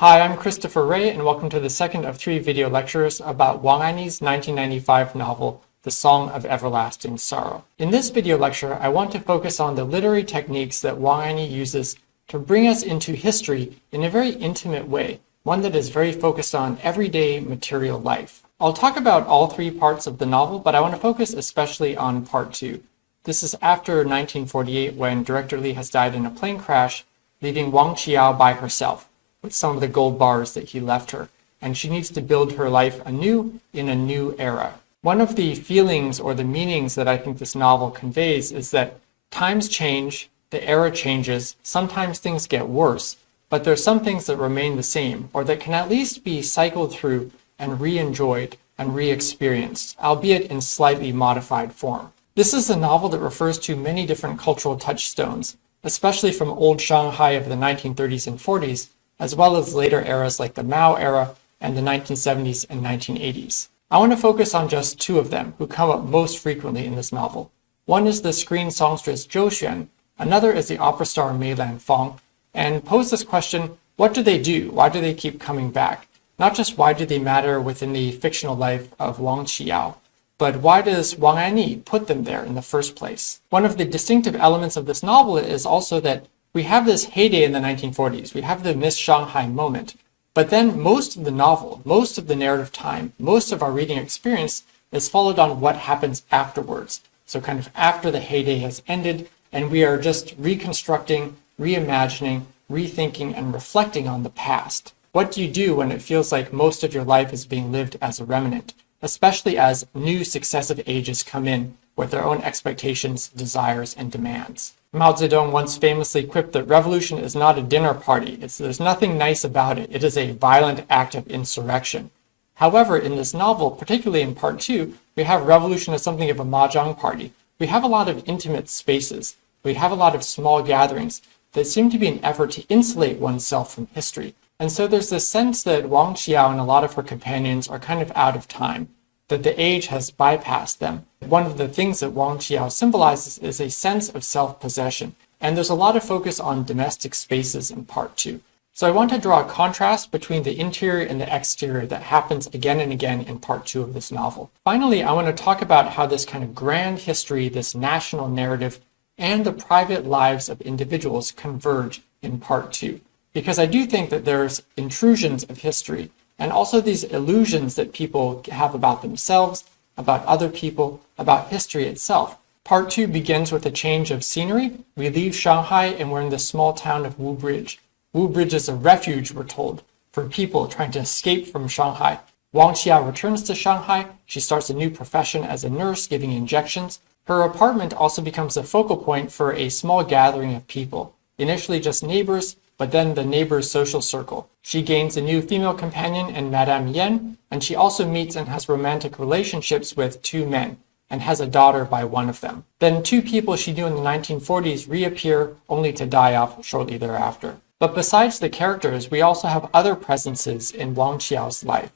Hi, I'm Christopher Ray, and welcome to the second of 3 video lectures about Wang Anyi's 1995 novel, The Song of Everlasting Sorrow. In this video lecture, I want to focus on the literary techniques that Wang Anyi uses to bring us into history in a very intimate way, one that is very focused on everyday material life. I'll talk about all 3 parts of the novel, but I want to focus especially on part 2. This is after 1948, when Director Li has died in a plane crash, leaving Wang Qiao by herself with some of the gold bars that he left her, and she needs to build her life anew in a new era. One of the feelings or the meanings that I think this novel conveys is that times change, the era changes, sometimes things get worse, but there's some things that remain the same, or that can at least be cycled through and re-enjoyed and re-experienced, albeit in slightly modified form. This is a novel that refers to many different cultural touchstones, especially from old Shanghai of the 1930s and 40s, as well as later eras like the Mao era and the 1970s and 1980s. I want to focus on just 2 of them, who come up most frequently in this novel. One is the screen songstress Zhou Xuan, another is the opera star Lanfang, and pose this question: what do they do? Why do they keep coming back? Not just why do they matter within the fictional life of Wang Xiao, but why does Wang Anyi put them there in the first place? One of the distinctive elements of this novel is also that we have this heyday in the 1940s. We have the Miss Shanghai moment. But then most of the novel, most of the narrative time, most of our reading experience is followed on what happens afterwards. So kind of after the heyday has ended, and we are just reconstructing, reimagining, rethinking, and reflecting on the past. What do you do when it feels like most of your life is being lived as a remnant, especially as new successive ages come in with their own expectations, desires, and demands? Mao Zedong once famously quipped that revolution is not a dinner party. There's nothing nice about it. It is a violent act of insurrection. However, in this novel, particularly in part 2, we have revolution as something of a mahjong party. We have a lot of intimate spaces. We have a lot of small gatherings that seem to be an effort to insulate oneself from history. And so there's this sense that Wang Xiao and a lot of her companions are kind of out of time, that the age has bypassed them. One of the things that Wang Qiao symbolizes is a sense of self-possession, and there's a lot of focus on domestic spaces in part 2. So I want to draw a contrast between the interior and the exterior that happens again and again in part 2 of this novel. Finally, I want to talk about how this kind of grand history, this national narrative, and the private lives of individuals converge in part 2. Because I do think that there's intrusions of history, and also these illusions that people have about themselves, about other people, about history itself. Part 2 begins with a change of scenery. We leave Shanghai and we're in the small town of Wu Bridge. Wu Bridge is a refuge, we're told, for people trying to escape from Shanghai. Wang Xiao returns to Shanghai. She starts a new profession as a nurse, giving injections. Her apartment also becomes a focal point for a small gathering of people, initially just neighbors, but then the neighbor's social circle. She gains a new female companion in Madame Yan, and she also meets and has romantic relationships with 2 men, and has a daughter by one of them. Then 2 people she knew in the 1940s reappear, only to die off shortly thereafter. But besides the characters, we also have other presences in Wang Qiao's life.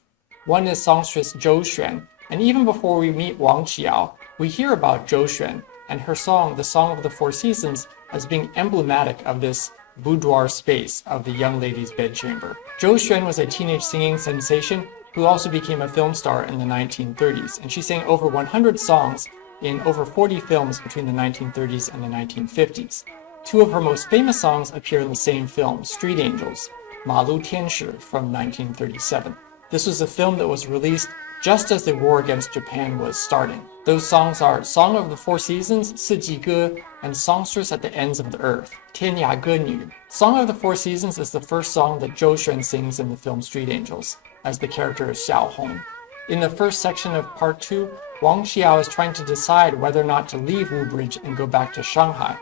One is songstress Zhou Xuan, and even before we meet Wang Qiao, we hear about Zhou Xuan and her song, The Song of the Four Seasons, as being emblematic of this boudoir space of the young lady's bedchamber. Zhou Xuan was a teenage singing sensation who also became a film star in the 1930s, and she sang over 100 songs in over 40 films between the 1930s and the 1950s. 2 of her most famous songs appear in the same film, Street Angels, 马路天使 from 1937. This was a film that was released just as the war against Japan was starting. Those songs are Song of the Four Seasons, 四季歌, and Songstress at the Ends of the Earth, 天涯歌女. Song of the Four Seasons is the first song that Zhou Xuan sings in the film Street Angels, as the character is Xiao Hong. In the first section of part 2, Wang Xiao is trying to decide whether or not to leave Wu Bridge and go back to Shanghai,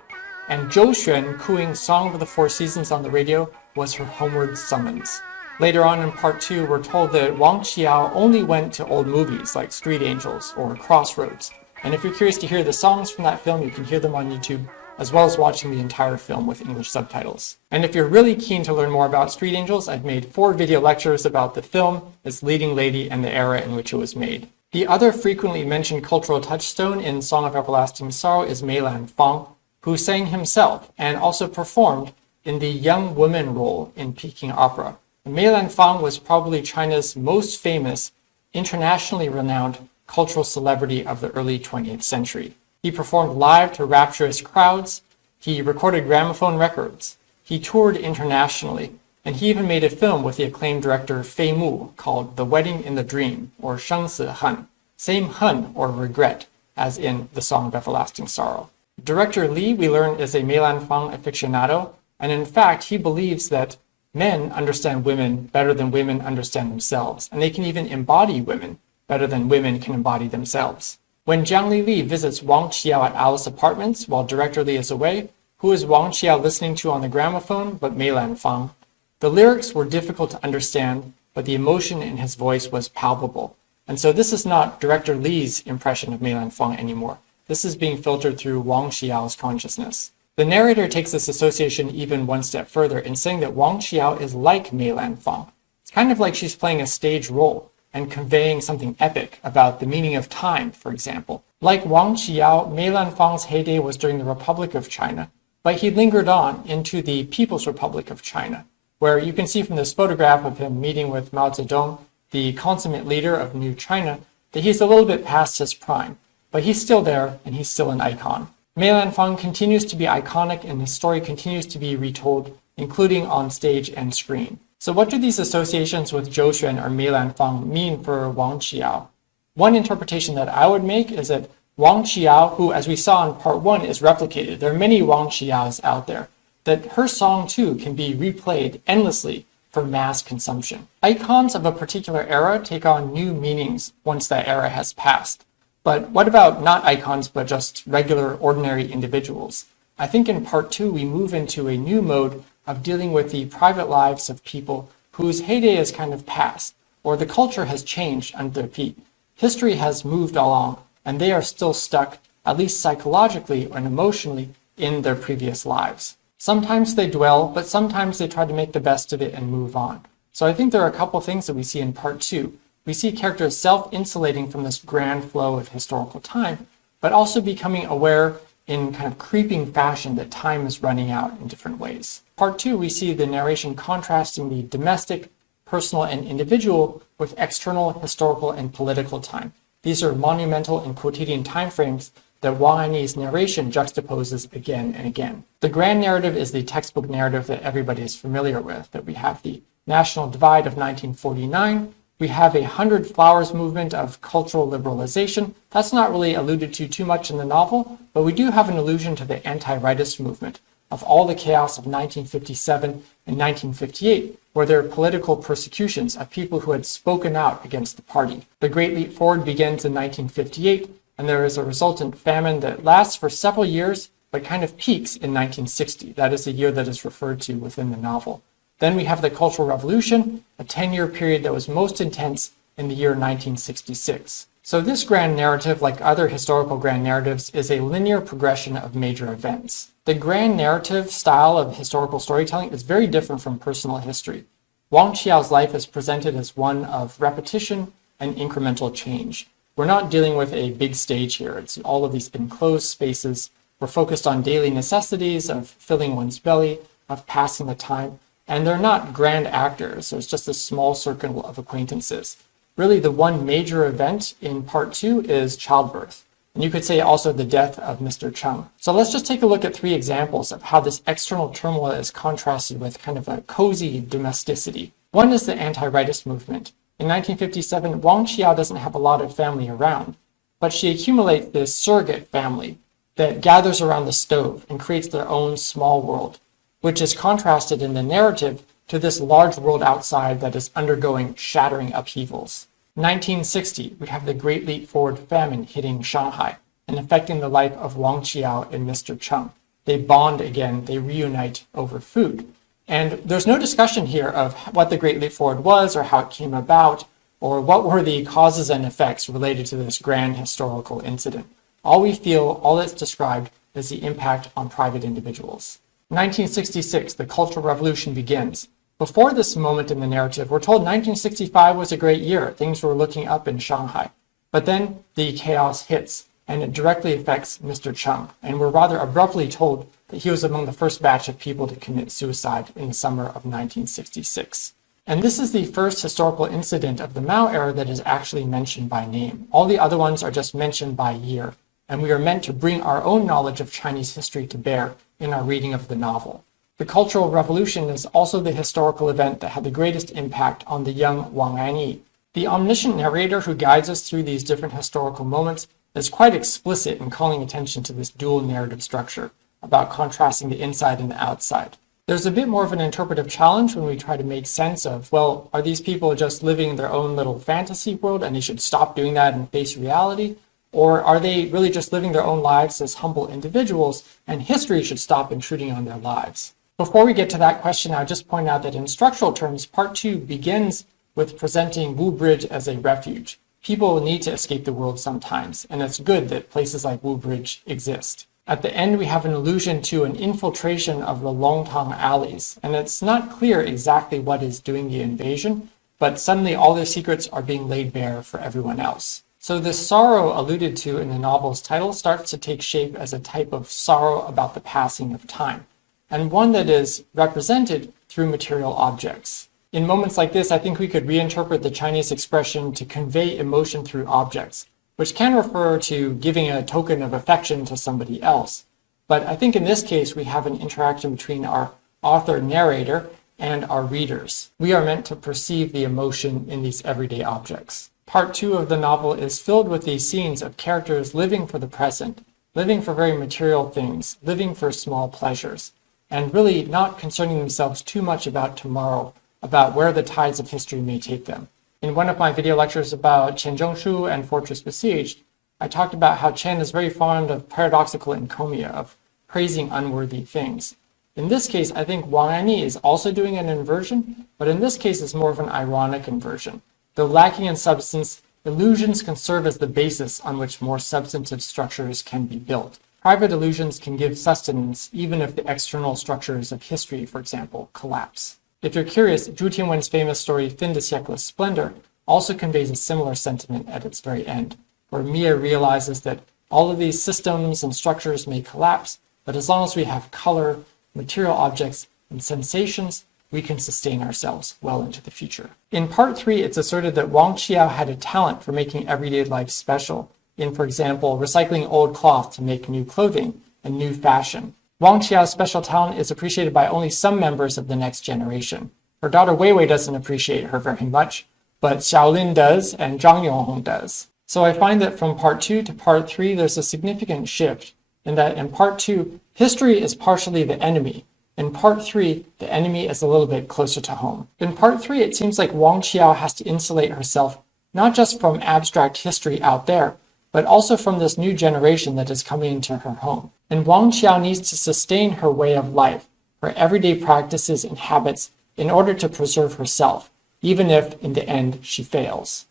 and Zhou Xuan cooing Song of the Four Seasons on the radio was her homeward summons. Later on in part 2, we're told that Wang Qiao only went to old movies like Street Angels or Crossroads. And if you're curious to hear the songs from that film, you can hear them on YouTube, as well as watching the entire film with English subtitles. And if you're really keen to learn more about Street Angels, I've made 4 video lectures about the film, its leading lady, and the era in which it was made. The other frequently mentioned cultural touchstone in Song of Everlasting Sorrow is Lanfang, who sang himself and also performed in the young woman role in Peking opera. Mei Lanfang was probably China's most famous, internationally renowned cultural celebrity of the early 20th century. He performed live to rapturous crowds, he recorded gramophone records, he toured internationally, and he even made a film with the acclaimed director Fei Mu called The Wedding in the Dream, or Sheng Si Han, same hun or regret as in The Song of Everlasting Sorrow. Director Li, we learn, is a Mei Lanfang aficionado, and in fact, he believes that men understand women better than women understand themselves, and they can even embody women better than women can embody themselves. When Jiang Li visits Wang Qiao at Alice Apartments while Director Li is away, who is Wang Qiao listening to on the gramophone but Mei Lanfang? The lyrics were difficult to understand, but the emotion in his voice was palpable. And so this is not Director Li's impression of Mei Lanfang anymore. This is being filtered through Wang Xiao's consciousness. The narrator takes this association even one step further in saying that Wang Xiao is like Mei Lanfang. It's kind of like she's playing a stage role and conveying something epic about the meaning of time, for example. Like Wang Qiao, Mei Lanfang's heyday was during the Republic of China, but he lingered on into the People's Republic of China, where you can see from this photograph of him meeting with Mao Zedong, the consummate leader of New China, that he's a little bit past his prime, but he's still there and he's still an icon. Mei Lanfang continues to be iconic and his story continues to be retold, including on stage and screen. So what do these associations with Zhou Xuan or Mei Lanfang mean for Wang Qiao? One interpretation that I would make is that Wang Qiao, who as we saw in part 1 is replicated, there are many Wang Qiaos out there, that her song too can be replayed endlessly for mass consumption. Icons of a particular era take on new meanings once that era has passed. But what about not icons, but just regular, ordinary individuals? I think in part 2, we move into a new mode of dealing with the private lives of people whose heyday is kind of past, or the culture has changed under their feet. History has moved along, and they are still stuck, at least psychologically and emotionally, in their previous lives. Sometimes they dwell, but sometimes they try to make the best of it and move on. So I think there are a couple things that we see in part 2. We see characters self-insulating from this grand flow of historical time, but also becoming aware in kind of creeping fashion that time is running out in different ways. Part 2, we see the narration contrasting the domestic, personal, and individual with external, historical, and political time. These are monumental and quotidian time frames that Wang Anyi's narration juxtaposes again and again. The grand narrative is the textbook narrative that everybody is familiar with, that we have the national divide of 1949, we have a 100 Flowers movement of cultural liberalization. That's not really alluded to too much in the novel, but we do have an allusion to the anti-rightist movement of all the chaos of 1957 and 1958, where there are political persecutions of people who had spoken out against the party. The Great Leap Forward begins in 1958, and there is a resultant famine that lasts for several years, but kind of peaks in 1960. That is the year that is referred to within the novel. Then we have the Cultural Revolution, a 10-year period that was most intense in the year 1966. So this grand narrative, like other historical grand narratives, is a linear progression of major events. The grand narrative style of historical storytelling is very different from personal history. Wang Qiao's life is presented as one of repetition and incremental change. We're not dealing with a big stage here. It's all of these enclosed spaces. We're focused on daily necessities of filling one's belly, of passing the time. And they're not grand actors. There's just a small circle of acquaintances. Really, the one major event in part 2 is childbirth. And you could say also the death of Mr. Cheng. So let's just take a look at 3 examples of how this external turmoil is contrasted with kind of a cozy domesticity. One is the anti-rightist movement. In 1957, Wang Qiao doesn't have a lot of family around, but she accumulates this surrogate family that gathers around the stove and creates their own small world, which is contrasted in the narrative to this large world outside that is undergoing shattering upheavals. 1960, we have the Great Leap Forward famine hitting Shanghai and affecting the life of Wang Qiao and Mr. Cheng. They bond again, they reunite over food. And there's no discussion here of what the Great Leap Forward was or how it came about or what were the causes and effects related to this grand historical incident. All we feel, all that's described, is the impact on private individuals. 1966, the Cultural Revolution begins. Before this moment in the narrative, we're told 1965 was a great year. Things were looking up in Shanghai. But then the chaos hits, and it directly affects Mr. Cheng. And we're rather abruptly told that he was among the first batch of people to commit suicide in the summer of 1966. And this is the first historical incident of the Mao era that is actually mentioned by name. All the other ones are just mentioned by year, and we are meant to bring our own knowledge of Chinese history to bear in our reading of the novel. The Cultural Revolution is also the historical event that had the greatest impact on the young Wang Anyi. The omniscient narrator who guides us through these different historical moments is quite explicit in calling attention to this dual narrative structure about contrasting the inside and the outside. There's a bit more of an interpretive challenge when we try to make sense of, well, are these people just living their own little fantasy world and they should stop doing that and face reality? Or are they really just living their own lives as humble individuals and history should stop intruding on their lives? Before we get to that question, I'll just point out that in structural terms, part 2 begins with presenting Wu Bridge as a refuge. People need to escape the world sometimes, and it's good that places like Wu Bridge exist. At the end, we have an allusion to an infiltration of the Longtang alleys, and it's not clear exactly what is doing the invasion, but suddenly all their secrets are being laid bare for everyone else. So this sorrow alluded to in the novel's title starts to take shape as a type of sorrow about the passing of time, and one that is represented through material objects. In moments like this, I think we could reinterpret the Chinese expression to convey emotion through objects, which can refer to giving a token of affection to somebody else. But I think in this case, we have an interaction between our author narrator and our readers. We are meant to perceive the emotion in these everyday objects. Part 2 of the novel is filled with these scenes of characters living for the present, living for very material things, living for small pleasures, and really not concerning themselves too much about tomorrow, about where the tides of history may take them. In one of my video lectures about Qian Zhongshu and Fortress Besieged, I talked about how Qian is very fond of paradoxical encomia, of praising unworthy things. In this case, I think Wang Anyi is also doing an inversion, but in this case it's more of an ironic inversion. Though lacking in substance, illusions can serve as the basis on which more substantive structures can be built. Private illusions can give sustenance even if the external structures of history, for example, collapse. If you're curious, Zhu Tianwen's famous story Fin de Siècle's Splendor also conveys a similar sentiment at its very end, where Mia realizes that all of these systems and structures may collapse, but as long as we have color, material objects, and sensations, we can sustain ourselves well into the future. In part 3, it's asserted that Wang Xiao had a talent for making everyday life special, in, for example, recycling old cloth to make new clothing and new fashion. Wang Qiao's special talent is appreciated by only some members of the next generation. Her daughter Wei Wei doesn't appreciate her very much, but Xiaolin does and Zhang Yonghong does. So I find that from part 2 to part 3, there's a significant shift in that in part 2, history is partially the enemy. In part 3, the enemy is a little bit closer to home. In part 3, it seems like Wang Qiao has to insulate herself not just from abstract history out there, but also from this new generation that is coming into her home. And Wang Qiao needs to sustain her way of life, her everyday practices and habits in order to preserve herself, even if in the end she fails.